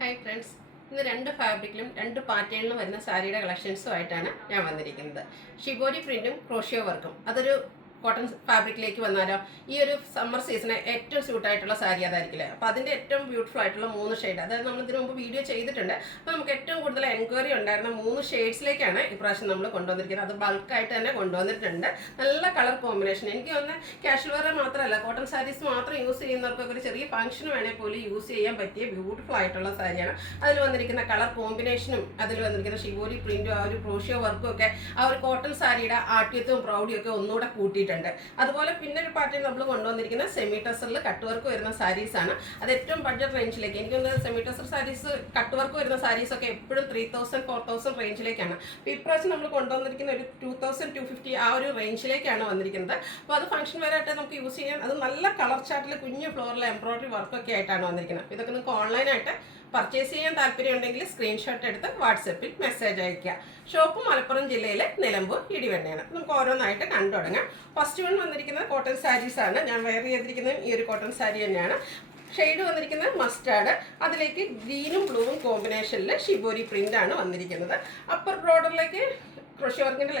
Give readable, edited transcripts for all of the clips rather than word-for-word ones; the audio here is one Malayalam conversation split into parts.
ഹായ് ഫ്രണ്ട്സ്, ഇന്ന് രണ്ട് ഫാബ്രിക്കിലും രണ്ട് പാറ്റേണിലും വരുന്ന സാരിയുടെ കളക്ഷൻസുമായിട്ടാണ് ഞാൻ വന്നിരിക്കുന്നത്. ഷിബോരി പ്രിന്റും ക്രോഷ്യോ വർക്കും. അതൊരു കോട്ടൺ ഫാബ്രിക്കിലേക്ക് വന്നാലോ ഈ ഒരു സമ്മർ സീസണ് ഏറ്റവും സ്യൂട്ടായിട്ടുള്ള സാരി അതായിരിക്കില്ലേ. അപ്പോൾ അതിൻ്റെ ഏറ്റവും ബ്യൂട്ടിഫുൾ ആയിട്ടുള്ള 3 ഷെയ്ഡ്, അതായത് നമ്മൾ ഇതിനു മുമ്പ് വീഡിയോ ചെയ്തിട്ടുണ്ട്. അപ്പോൾ നമുക്ക് ഏറ്റവും കൂടുതൽ എൻക്വയറി ഉണ്ടായിരുന്ന 3 ഷെയ്ഡ്സിലേക്കാണ് ഇപ്രാവശ്യം നമ്മൾ കൊണ്ടുവന്നിരിക്കുന്നത്. അത് ബൾക്കായിട്ട് തന്നെ കൊണ്ടുവന്നിട്ടുണ്ട്. നല്ല കളർ കോമ്പിനേഷൻ. എനിക്ക് തോന്നുന്നു കാഷ്വൽ വെയർ മാത്രമല്ല, കോട്ടൺ സാരീസ് മാത്രം യൂസ് ചെയ്യുന്നവർക്കൊക്കെ ഒരു ചെറിയ ഫംഗ്ഷന് വേണേൽ പോലും യൂസ് ചെയ്യാൻ പറ്റിയ ബ്യൂട്ടിഫുൾ ആയിട്ടുള്ള സാരിയാണ്. അതിൽ വന്നിരിക്കുന്ന കളർ കോമ്പിനേഷനും അതിൽ വന്നിരിക്കുന്ന ഷിബോരി പ്രിന്റും ആ ഒരു ക്രോഷ്യോ വർക്കും ഒക്കെ ആ ഒരു കോട്ടൺ സാരിയുടെ ആഠ്യത്വവും പ്രൗഢിയും ഒക്കെ ഒന്നുകൂടെ കൂട്ടിയിട്ടുണ്ട്. അതുപോലെ പിന്നെ ഒരു പാറ്റേൺ നമ്മൾ കൊണ്ടുവന്നിരിക്കുന്ന സെമി ടസറിൽ കട്ട് വർക്ക് വരുന്ന സാരീസ് ആണ്. അത് ഏറ്റവും ബഡ്ജറ്റ് റേഞ്ചിലേക്ക്. എനിക്ക് തോന്നുന്നത് semi tussar saris cut work വരുന്ന സാരീസ് ഒക്കെ എപ്പോഴും 3000 4000 റേഞ്ചിലേക്കാണ്. അപ്പോൾ ഇപ്രാവശ്യം നമ്മൾ കൊണ്ടുവന്നിരിക്കുന്ന ഒരു 2250 ആ ഒരു റേഞ്ചിലേക്കാണ് വന്നിരിക്കുന്നത്. അപ്പോൾ അത് ഫംഗ്ഷൻ വരെയായിട്ട് നമുക്ക് യൂസ് ചെയ്യാൻ. അത് നല്ല കളർ ചാർട്ടിൽ കുഞ്ഞു ഫ്ലോറിൽ എംബ്രോയിഡറി വർക്കൊക്കെ ആയിട്ടാണ് വന്നിരിക്കുന്നത്. അപ്പോൾ ഇതൊക്കെ നിങ്ങൾക്ക് ഓൺലൈനായിട്ട് പർച്ചേസ് ചെയ്യാൻ താല്പര്യമുണ്ടെങ്കിൽ സ്ക്രീൻഷോട്ട് എടുത്ത് വാട്സപ്പിൽ മെസ്സേജ് അയയ്ക്കുക. ഷോപ്പ് മലപ്പുറം ജില്ലയിലെ നിലമ്പൂർ ഇടിവണ്ണയാണ്. നമുക്ക് ഓരോന്നായിട്ട് കണ്ടു തുടങ്ങാം. ഫസ്റ്റ് വൺ വന്നിരിക്കുന്നത് കോട്ടൺ സാരീസ് ആണ്. ഞാൻ വെയർ ചെയ്തിരിക്കുന്നത് ഈ ഒരു കോട്ടൺ സാരി തന്നെയാണ്. ഷെയ്ഡ് വന്നിരിക്കുന്നത് മസ്റ്റാർഡ്, അതിലേക്ക് ഗ്രീനും ബ്ലൂവും കോമ്പിനേഷനിൽ ഷിബോരി പ്രിന്റ് ആണ് വന്നിരിക്കുന്നത്. അപ്പർ ബോർഡറിലേക്ക് ക്രോഷ്യോ വർക്കിൻ്റെ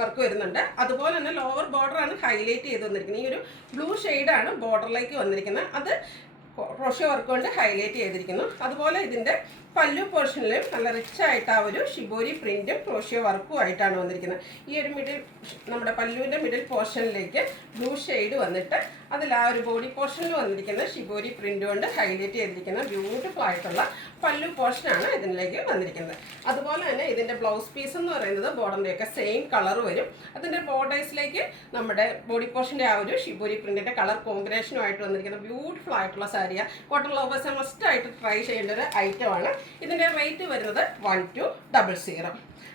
വർക്ക് വരുന്നുണ്ട്. അതുപോലെ തന്നെ ലോവർ ബോർഡർ ആണ് ഹൈലൈറ്റ് ചെയ്ത് വന്നിരിക്കുന്നത്. ഈ ഒരു ബ്ലൂ ഷെയ്ഡാണ് ബോർഡറിലേക്ക് വന്നിരിക്കുന്നത്. അത് ക്രോഷ്യോ വർക്ക് കൊണ്ട് ഹൈലൈറ്റ് ചെയ്തിരിക്കുന്നു. അതുപോലെ ഇതിൻ്റെ പല്ലു പോർഷനിലും നല്ല റിച്ച് ആയിട്ട് ആ ഒരു ഷിബോരി പ്രിന്റും ക്രോഷ്യോ വർക്കും ആയിട്ടാണ് വന്നിരിക്കുന്നത്. ഈ ഒരു നമ്മുടെ പല്ലുവിൻ്റെ മിഡിൽ പോർഷനിലേക്ക് ബ്ലൂ ഷെയ്ഡ് വന്നിട്ട് അതിൽ ആ ഒരു ബോഡി പോർഷനിൽ വന്നിരിക്കുന്ന ഷിബോരി പ്രിന്റ് കൊണ്ട് ഹൈലൈറ്റ് ചെയ്തിരിക്കുന്ന ബ്യൂട്ടിഫുൾ ആയിട്ടുള്ള പല്ലു പോർഷനാണ് ഇതിലേക്ക് വന്നിരിക്കുന്നത്. അതുപോലെ തന്നെ ഇതിൻ്റെ ബ്ലൗസ് പീസ് എന്ന് പറയുന്നത് ബോർഡറിൻ്റെയൊക്കെ സെയിം കളർ വരും. അതിൻ്റെ ബോർഡേഴ്സിലേക്ക് നമ്മുടെ ബോഡി പോർഷൻ്റെ ആ ഒരു ഷിബോരി പ്രിന്റിൻ്റെ കളർ കോമ്പിനേഷനുമായിട്ട് വന്നിരിക്കുന്ന ബ്യൂട്ടിഫുൾ ആയിട്ടുള്ള സാരിയാണ്. കോട്ടൺ ലവേഴ്സ് മസ്റ്റ് ആയിട്ട് ട്രൈ ചെയ്യേണ്ട ഒരു ഐറ്റമാണ്. ഇതിൻ്റെ റേറ്റ് വരുന്നത് 1200.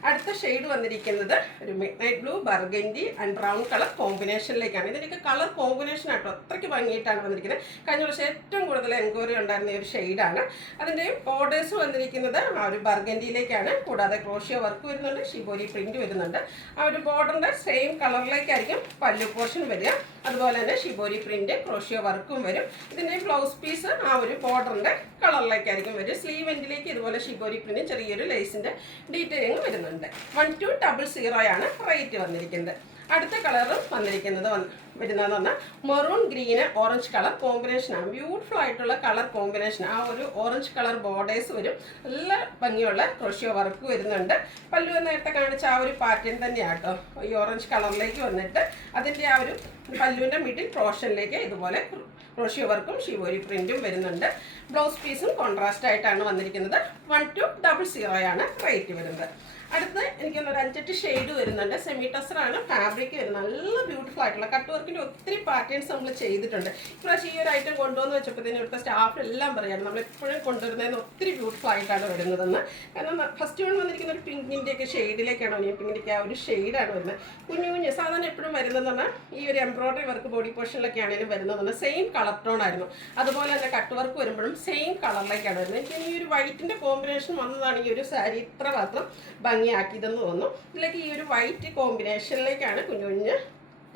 അടുത്ത ഷെയ്ഡ് വന്നിരിക്കുന്നത് ഒരു midnight blue, burgundy and brown colour കോമ്പിനേഷനിലേക്കാണ്. ഇതിൻ്റെയൊക്കെ കളർ കോമ്പിനേഷൻ ആയിട്ടോ അത്രയ്ക്ക് ഭംഗിയിട്ടാണ് വന്നിരിക്കുന്നത്. കഴിഞ്ഞ വർഷം ഏറ്റവും കൂടുതൽ എൻക്വയറി ഉണ്ടായിരുന്ന ഒരു ഷെയ്ഡാണ്. അതിൻ്റെ ബോർഡേഴ്സ് വന്നിരിക്കുന്നത് ആ ഒരു ബർഗൻഡിയിലേക്കാണ്. കൂടാതെ ക്രോഷ്യോ വർക്ക് വരുന്നുണ്ട്, ഷിബോരി പ്രിന്റ് വരുന്നുണ്ട്. ആ ഒരു ബോർഡറിൻ്റെ സെയിം കളറിലേക്കായിരിക്കും പല്ലു പോർഷൻ വരിക. അതുപോലെ തന്നെ ഷിബോരി പ്രിന്റ് ക്രോഷ്യോ വർക്കും വരും. ഇതിൻ്റെ ബ്ലൗസ് പീസ് ആ ഒരു ബോർഡറിൻ്റെ കളറിലേക്കായിരിക്കും വരും. സ്ലീവ് എൻഡിലേക്ക് ഇതുപോലെ ഷിബോരി പ്രിന്റ് ചെറിയൊരു ലേസിൻ്റെ ഡീറ്റെയിലിംഗ് വരുന്നുണ്ട്. 1200 റേറ്റ് വന്നിരിക്കുന്നത്. അടുത്ത കളറും വന്നിരിക്കുന്നത് വരുന്നതെന്ന് പറഞ്ഞാൽ മെറൂൺ ഗ്രീന് ഓറഞ്ച് കളർ കോമ്പിനേഷനാണ്. ബ്യൂട്ടിഫുൾ ആയിട്ടുള്ള കളർ കോമ്പിനേഷൻ. ആ ഒരു ഓറഞ്ച് കളർ ബോർഡേഴ്സ് വരും. നല്ല ഭംഗിയുള്ള ക്രോഷ്യോ വർക്ക് വരുന്നുണ്ട്. പല്ലു നേരത്തെ കാണിച്ച ആ ഒരു പാറ്റേൺ തന്നെയാണ് കേട്ടോ. ഈ ഓറഞ്ച് കളറിലേക്ക് വന്നിട്ട് അതിൻ്റെ ആ ഒരു പല്ലുവിൻ്റെ മിഡിൽ പോർഷനിലേക്ക് ഇതുപോലെ ക്രോഷ്യോ വർക്കും ഷിബോരി പ്രിന്റും വരുന്നുണ്ട്. ബ്ലൗസ് പീസും കോൺട്രാസ്റ്റ് ആയിട്ടാണ് വന്നിരിക്കുന്നത്. 1200 റേറ്റ് വരുന്നത്. അടുത്ത് എനിക്കൊന്നൊരു 5-8 ഷെയ്ഡ് വരുന്നുണ്ട്. സെമി ടസറാണ് ഫാബ്രിക് വരുന്നത്. നല്ല ബ്യൂട്ടിഫുൾ ആയിട്ടുള്ള കട്ട് വർക്കിൻ്റെ ഒത്തിരി പാറ്റേൺസ് നമ്മൾ ചെയ്തിട്ടുണ്ട്. ഇപ്രാവശ്യം ഈ ഒരു ഐറ്റം കൊണ്ടുവന്ന് വെച്ചപ്പോഴത്തേനും ഇവിടുത്തെ സ്റ്റാഫെല്ലാം പറയുകയാണ് നമ്മൾ എപ്പോഴും കൊണ്ടുവരുന്നതിന് ഒത്തിരി ബ്യൂട്ടിഫുൾ ആയിട്ടാണ് വരുന്നതെന്ന്. കാരണം ഫസ്റ്റ് വൺ വന്നിരിക്കുന്ന ഒരു പിങ്കിൻ്റെയൊക്കെ ഷെയ്ഡിലേക്കാണ് ഒനിയൻ പിങ്കിൻ്റെയൊക്കെ ആ ഒരു ഷെയ്ഡാണ് വരുന്നത്. കുഞ്ഞു സാധാരണ എപ്പോഴും വരുന്നതെന്ന് പറഞ്ഞാൽ ഈ ഒരു എംബ്രോയിഡറി വർക്ക് ബോഡി പോർഷനിലൊക്കെ ആണെങ്കിലും വരുന്നതെന്ന് സെയിം കളർ ടോൺ ആയിരുന്നു. അതുപോലെ തന്നെ കട്ട് വർക്ക് വരുമ്പോഴും സെയിം കളറിലേക്കാണ് വരുന്നത്. എനിക്ക് ഈ ഒരു വൈറ്റിൻ്റെ കോമ്പിനേഷൻ വന്നതാണ് ഈ ഒരു സാരി ഇത്ര മാത്രം ഭംഗിയാക്കിയതെന്ന് തോന്നുന്നു. ഇതിലേക്ക് ഈ ഒരു വൈറ്റ് കോമ്പിനേഷനിലേക്കാണ് കുഞ്ഞു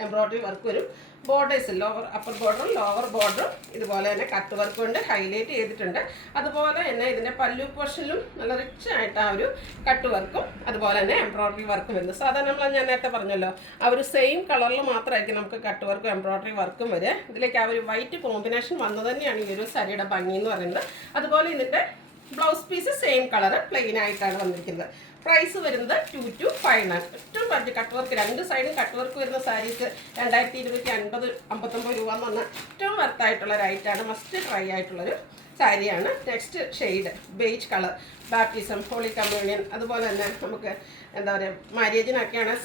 എംബ്രോയിഡറി വർക്ക് വരും. ബോർഡേഴ്സ് അപ്പർ ബോർഡറും ലോവർ ബോർഡറും ഇതുപോലെ തന്നെ കട്ട് വർക്ക് കൊണ്ട് ഹൈലൈറ്റ് ചെയ്തിട്ടുണ്ട്. അതുപോലെ തന്നെ ഇതിൻ്റെ പല്ലു പോർഷനിലും നല്ല റിച്ച് ആയിട്ട് ആ ഒരു കട്ട് വർക്കും അതുപോലെ തന്നെ എംബ്രോയിഡറി വർക്കും വരുന്നത്. സാധാരണ ഞാൻ നേരത്തെ പറഞ്ഞല്ലോ ആ ഒരു സെയിം കളറിൽ മാത്രമായിരിക്കും നമുക്ക് കട്ട് വർക്കും എംബ്രോയിഡറി വർക്കും വരിക. ഇതിലേക്ക് ആ ഒരു വൈറ്റ് കോമ്പിനേഷൻ വന്നത് തന്നെയാണ് ഈ ഒരു സാരിയുടെ ഭംഗി എന്ന് പറയുന്നത്. അതുപോലെ ഇതിൻ്റെ blouse piece same colour plain ആയിട്ടാണ് വന്നിരിക്കുന്നത്. പ്രൈസ് വരുന്നത് 2250. ഏറ്റവും ബഡ്ജറ്റ് കട്ട് വർക്ക്, രണ്ട് സൈഡും കട്ട് വർക്ക് വരുന്ന സാരീസ് 2020 59 രൂപ എന്ന് പറഞ്ഞാൽ ഏറ്റവും വർത്തായിട്ടുള്ള ഒരു ഐറ്റാണ്. മസ്റ്റ് ട്രൈ ആയിട്ടുള്ളൊരു സാരിയാണ്. Next shade beige colour, baptism, holy communion, അതുപോലെ തന്നെ നമുക്ക് എന്താ പറയുക മാരേജിനൊക്കെയാണ്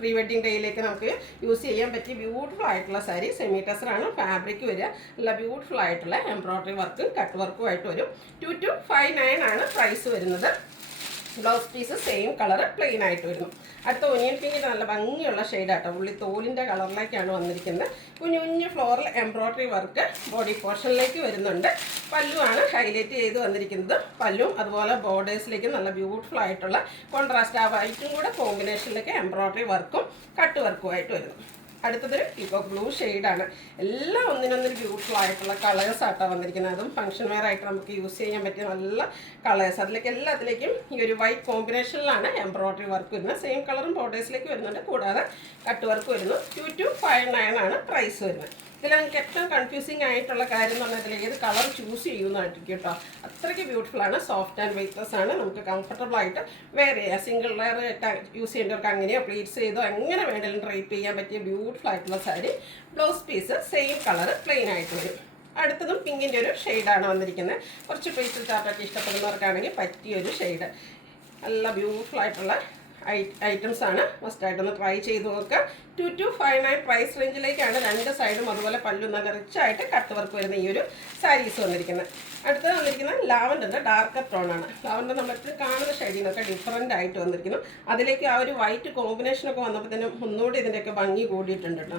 പ്രീ വെഡിങ് ഡേയിലേക്ക് നമുക്ക് യൂസ് ചെയ്യാൻ പറ്റിയ ബ്യൂട്ടിഫുൾ ആയിട്ടുള്ള സാരി. സെമി ടസറാണ് ഫാബ്രിക് വരിക. നല്ല ബ്യൂട്ടിഫുൾ ആയിട്ടുള്ള എംബ്രോയിഡറി വർക്കും കട്ട് വർക്കും ആയിട്ട് വരും. 2259 പ്രൈസ് വരുന്നത്. Blouse piece same colour plain ആയിട്ട് വരുന്നു. അടുത്ത ഒനിയൻ പിങ്കിൻ്റെ നല്ല ഭംഗിയുള്ള ഷെയ്ഡാട്ടോ. ഉള്ളി തോലിൻ്റെ കളറിലേക്കാണ് വന്നിരിക്കുന്നത്. കുഞ്ഞു ഫ്ലോറൽ എംബ്രോയിഡറി വർക്ക് ബോഡി പോർഷനിലേക്ക് വരുന്നുണ്ട്. പല്ലുവാണ് ഹൈലൈറ്റ് ചെയ്ത് വന്നിരിക്കുന്നത്. പല്ലും അതുപോലെ ബോർഡേഴ്സിലേക്ക് നല്ല ബ്യൂട്ടിഫുൾ ആയിട്ടുള്ള കോൺട്രാസ്റ്റ് ആ വൈറ്റും കൂടെ കോമ്പിനേഷനിലേക്ക് എംബ്രോയിഡറി വർക്കും കട്ട് വർക്കും ആയിട്ട് വരുന്നു. അടുത്തതൊരു പീകോക്ക് ബ്ലൂ ഷെയ്ഡാണ്. എല്ലാം ഒന്നിനൊന്നൊരു ബ്യൂട്ടിഫുൾ ആയിട്ടുള്ള കളേഴ്സ് ആയിട്ടാണ് വന്നിരിക്കുന്നത്. അതും ഫംഗ്ഷൻ വെയർ ആയിട്ട് നമുക്ക് യൂസ് ചെയ്യാൻ പറ്റിയ നല്ല കളേഴ്സ്. അതിലേക്ക് എല്ലാത്തിലേക്കും ഈ ഒരു വൈറ്റ് കോമ്പിനേഷനിലാണ് എംബ്രോയ്ഡറി വർക്ക് വരുന്നത്. സെയിം കളറും ബോർഡേഴ്സിലേക്ക് വരുന്നുണ്ട്. കൂടാതെ കട്ട് വർക്ക് വരുന്നു. 2259 ആണ് പ്രൈസ് വരുന്നത്. ഇതിൽ എനിക്ക് ഏറ്റവും കൺഫ്യൂസിങ് ആയിട്ടുള്ള കാര്യം എന്ന് പറഞ്ഞാൽ ഏത് കളർ ചൂസ് ചെയ്യുന്നതായിരിക്കും കേട്ടോ. അത്രയ്ക്ക് ബ്യൂട്ടിഫുൾ ആണ്. സോഫ്റ്റ് ആൻഡ് വെയ്റ്റ്ലെസ് ആണ്. നമുക്ക് കംഫർട്ടബിൾ ആയിട്ട് വെയർ ചെയ്യാം. സിംഗിൾ ലെയർ യൂസ് ചെയ്യേണ്ടവർക്ക് അങ്ങനെയോ പ്ലീറ്റ്സ് ചെയ്തോ എങ്ങനെ വേണമെങ്കിലും ഡ്രൈപ്പ് ചെയ്യാൻ പറ്റിയ ബ്യൂട്ടിഫുൾ ആയിട്ടുള്ള സാരി. Blouse piece same colour plain ആയിട്ട് വരും. അടുത്തതും പിങ്കിൻ്റെ ഒരു ഷെയ്ഡാണ് വന്നിരിക്കുന്നത്. കുറച്ച് പേസ്റ്റൽ ചാർട്ടൊക്കെ ഇഷ്ടപ്പെടുന്നവർക്കാണെങ്കിൽ പറ്റിയൊരു ഷെയ്ഡ്. നല്ല ബ്യൂട്ടിഫുൾ ആയിട്ടുള്ള ഐറ്റംസ് ആണ്. മസ്റ്റായിട്ടൊന്ന് ട്രൈ ചെയ്ത് നോക്കുക. 2259 പ്രൈസ് റേഞ്ചിലേക്കാണ് രണ്ട് സൈഡും അതുപോലെ പല്ലു നല്ല റിച്ച് ആയിട്ട് കട്ട് വർക്ക് വരുന്ന ഈ ഒരു സാരീസ് വന്നിരിക്കുന്നത്. അടുത്തത് വന്നിരിക്കുന്നത് ലാവൻഡറിൻ്റെ ഡാർക്കർ ടോണാണ്. ലാവൻഡർ നമ്മളെപ്പോഴും കാണുന്ന ഷെയ്ഡിൽ നിന്നൊക്കെ ഡിഫറൻ്റ് ആയിട്ട് വന്നിരിക്കുന്നു. അതിലേക്ക് ആ ഒരു വൈറ്റ് കോമ്പിനേഷനൊക്കെ വന്നപ്പോഴത്തേനും ഒന്നുകൂടി ഇതിൻ്റെയൊക്കെ ഭംഗി കൂടിയിട്ടുണ്ട് കേട്ടോ.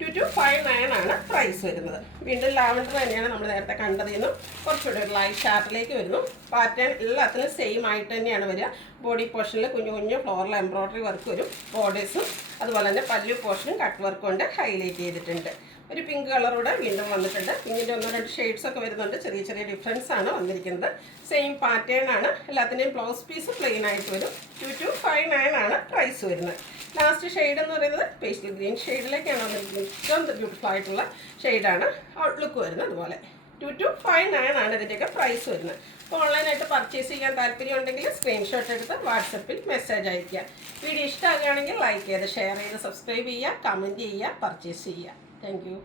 2259 ആണ് പ്രൈസ് വരുന്നത്. വീണ്ടും ലാവൻഡർ തന്നെയാണ് നമ്മൾ നേരത്തെ കണ്ടതിൽ നിന്നും കുറച്ചുകൂടി ഒരു ലൈറ്റ് ഷാർട്ടിലേക്ക് വരുന്നു. പാറ്റേൺ എല്ലാത്തിനും സെയിം ആയിട്ട് തന്നെയാണ് വരിക. ബോഡി പോർഷനിൽ കുഞ്ഞു കുഞ്ഞു ഫ്ലോറൽ എംബ്രോയ്ഡറി വർക്ക് വരും. ബോർഡേഴ്സും അതുപോലെ തന്നെ പല്ലു പോർഷനും കട്ട് വർക്ക് കൊണ്ട് ഹൈലൈറ്റ് ചെയ്തിട്ടുണ്ട്. ഒരു പിങ്ക് കളറൂടെ വീണ്ടും വന്നിട്ടുണ്ട്. പിങ്കിൻ്റെ 1-2 ഷെയ്ഡ്സ് ഒക്കെ വരുന്നുണ്ട്. ചെറിയ ചെറിയ ഡിഫറൻസ് ആണ് വന്നിരിക്കുന്നത്. സെയിം പാറ്റേൺ ആണ്. എല്ലാത്തിൻ്റെയും ബ്ലൗസ് പീസ് പ്ലെയിൻ ആയിട്ട് വരും. 2259 ആണ് പ്രൈസ് വരുന്നത്. ലാസ്റ്റ് ഷെയ്ഡ് എന്ന് പറയുന്നത് പേസ്റ്റൽ ഗ്രീൻ ഷെയ്ഡിലേക്കാണ് വന്നിരിക്കുന്നത്. ഏറ്റവും ബ്യൂട്ടിഫുൾ ആയിട്ടുള്ള ഷെയ്ഡാണ് ഔട്ട്ലുക്ക് വരുന്നത്. അതുപോലെ 2259 ആണ് ഇതിൻ്റെയൊക്കെ പ്രൈസ് വരുന്നത്. അപ്പോൾ ഓൺലൈനായിട്ട് പർച്ചേസ് ചെയ്യാൻ താല്പര്യം ഉണ്ടെങ്കിൽ സ്ക്രീൻഷോട്ട് എടുത്ത് വാട്സപ്പിൽ മെസ്സേജ് അയയ്ക്കുക. വീഡിയോ ഇഷ്ടമാകുകയാണെങ്കിൽ ലൈക്ക് ചെയ്ത് ഷെയർ ചെയ്ത് സബ്സ്ക്രൈബ് ചെയ്യുക, കമൻറ്റ് ചെയ്യുക, പർച്ചേസ് ചെയ്യുക. Thank you.